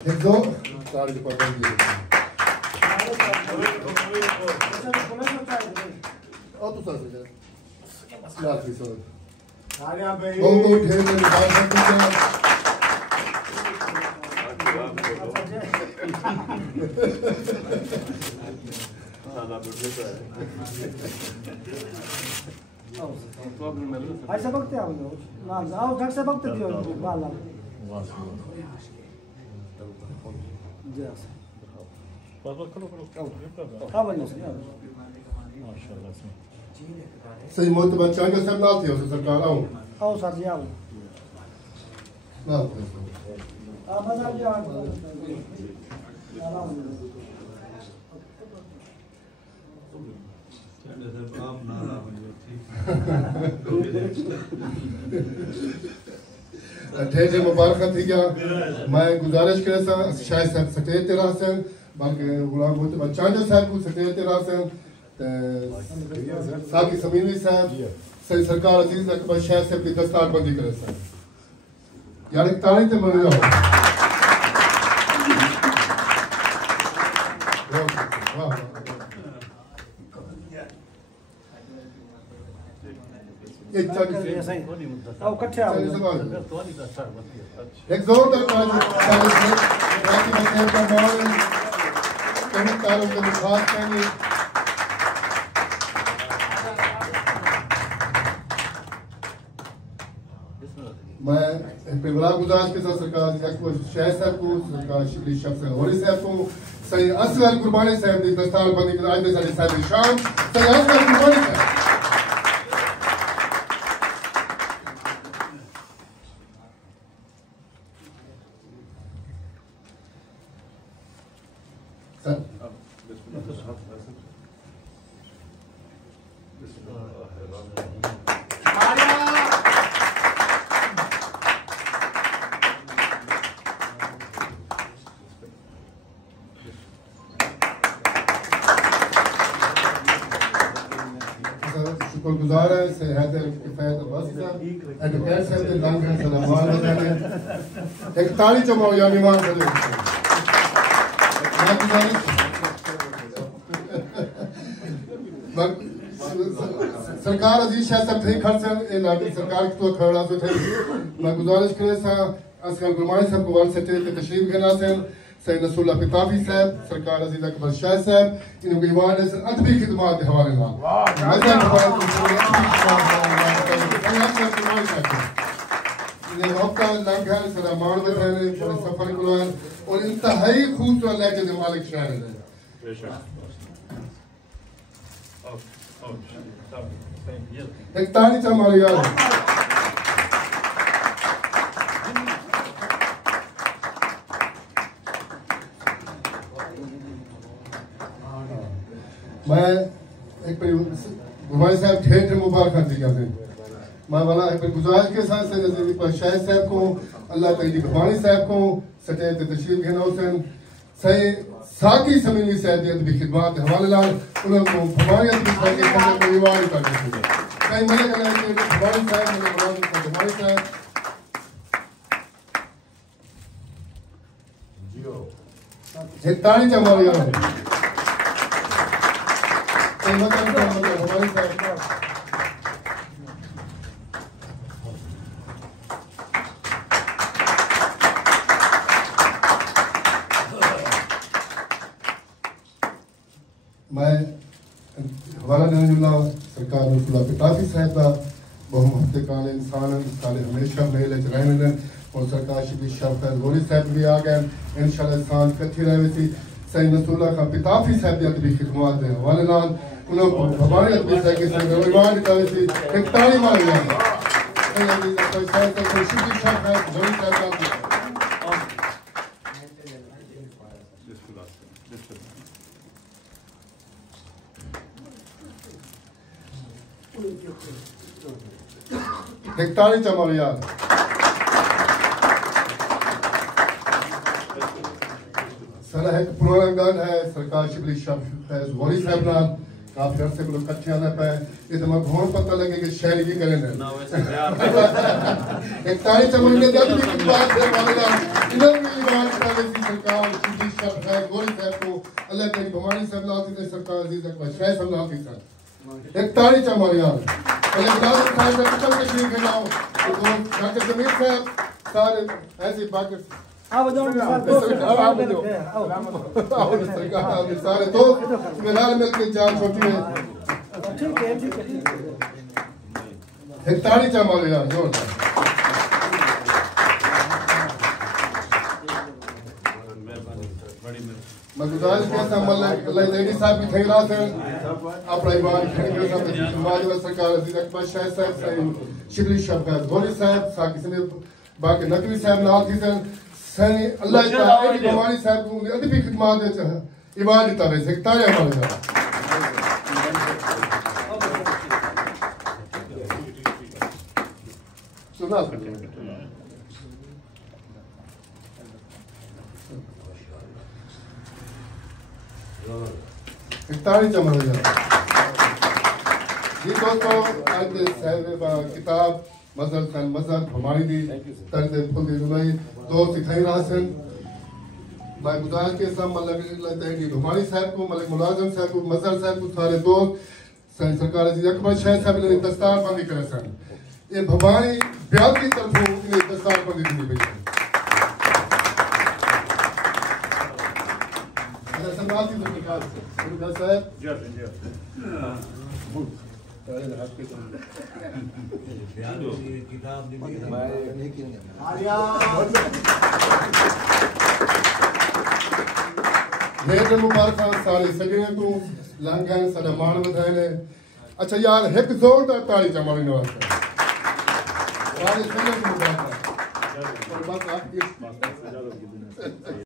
Exo, start the pattern. Oh, tu sabes ya. Claro que soy. Bongo ढेर में निकाल सकते हैं. ऐसा वक्त है ना आओ ढंग से वक्त दियो बाला सही मोत बच्चा के सब नाल थे उस सरकार आओ सर जी आओ नाल मजा जी आओ ढेर मुबारक थी क्या मैं गुजारिश करे सा शायद साहब सटेज ते रासन बल्कि गुलाम मोत बच्चा जो साहब को सटेज ते रासन साकी समीनी साहब सही सरकार अजीज अकबर शाह से अपनी दस्तार बंदी करे सा यानी तारीख ते मन जाओ वाह एक चाक से आओ इकट्ठे आओ एक जोरदार ताली राकी मसैब का मॉल कहीं तारों के मुखात कहेंगे मैं बड़ा गुजारिश के साथ सरकार अकबर शाह साहब को सरकार शिबली शख्स होरी साहब को सही असगर कुर्बानी साहब की दस्तार बंदी कर आज सारी साहब शाम सही असगर कुर्बानी साहब शुक्रगुजार है सेहत किफायत बस साहब एडवोकेट साहब के लंग है सलामान बताने एक ताली चमाओ या निमान करे मैं गुजारिश सरकार अजीज शाह साहब थे खर्च ए नाटी सरकार की तो खड़ा से थे मैं गुजारिश करे सा असगर गुरमानी साहब को वाल सटे पे तशरीफ करना से सैयद नसरुल्लाह पिताफी साहब सरकार अजीज अकबर शाह साहब इनको ईवान से अदबी खिदमत के हवाले नाल ये वक्त लंग है सलामान बताने पूरे सफर को और इंतहाई खूबसूरत लहजे के मालिक शायर है एक ताली चमाओ यार मैं एक गुमाई साहब ढेर मुबारक दी जाते मैं वाला एक गुजारिश के साथ से नज़ीर पर शाहिद साहब को अल्लाह तईदी गुमानी साहब को सटे तशरीफ घेना हुसैन सही साकी समीनी साहब की अदबी खिदमत हवाले लाल उनको हमारी अदबी साहब के सामने परिवार कर देंगे कई मने कहना है कि गुमानी साहब मेरे गुमानी साहब जियो ताली चमाओ यार हमारी साहब मैं हवाला नजरुल्लाह सरकार नसरुल्लाह पिताफी साहब का बहुमहत्ते काले इंसान काले हमेशा मेले रहने और सरकार शिबली शख्स गोरी साहब भी आ गए इंशाल्लाह इंसान कथी रहे सी सैयद नसरुल्लाह का पिताफी साहब की अदबी खिदमत दे हवाले नाल उनको हमारी अदबी साहब के संग रिवार्ड करे सी एक ताली मार लिया सैयद अकबर शाह को शिबली शख्स गोरी साहब का एक ताली चमाओ यार सर है पुराना गान है सरकार शिबली शख्स गोरी साहब नाल काफी अरसे को इकट्ठे आना पे ये तो मैं घोर पता लगे कि शहर की करें एक तारीख से मुझे जब भी बात है वाले इधर भी बात कर रही थी सरकार शिबली शाह फैज गोरी साहब को अल्लाह तेरी भवानी साहब नाल की सरकार अजीज अकबर शाह साहब नाल की सर एक ताली चा मारो यार अल्लाह मुलाजिम साहब ने कल तशरीफ ले आओ तो डॉक्टर जमीर साहब सारे ऐसे बाकी आओ जाओ सरकार सारे तो मिलाल मिलकर जान छोटी है ठीक है एक ताली चा मारो यार जोरदार मैं गुजारिश करता हूं अल्लाह लेडी साहब की थैला से अपना ईमान खड़े साहब समाज व सरकार अजीज अकबर शाह साहब साईं शिबली शाह फैज गोरी साहब साकी से बाकी नकवी साहब नाल थी साईं अल्लाह ताला की भवानी साहब को अदबी खिदमत दे ईमान दी तरह से ताले हमारे सुना इफ्तारी चमन जी दोस्तों आज साहब किताब मजहब सन मजहब हमारी दी तर्ज फुल दी जुलाई दोस्त सिखाई रासन मैं गुजारिश के सब मलक तेरी हमारी साहब को मलक मुलाजिम साहब को मजहब साहब को सारे दोस्त सरकार अजीज अकबर शाह साहब ने दस्तार बंदी करे सन ये भवानी ब्याह की तरफ इन्हें दस्तार बंदी दी गई संभालती तो निकाल उनका साहब मुबारक सारे सगने को लंघन साडा मान वधाए ने अच्छा यार एक जोरदार ताली चमाने वास्ते सारे सगने को मुबारक और बस आपकी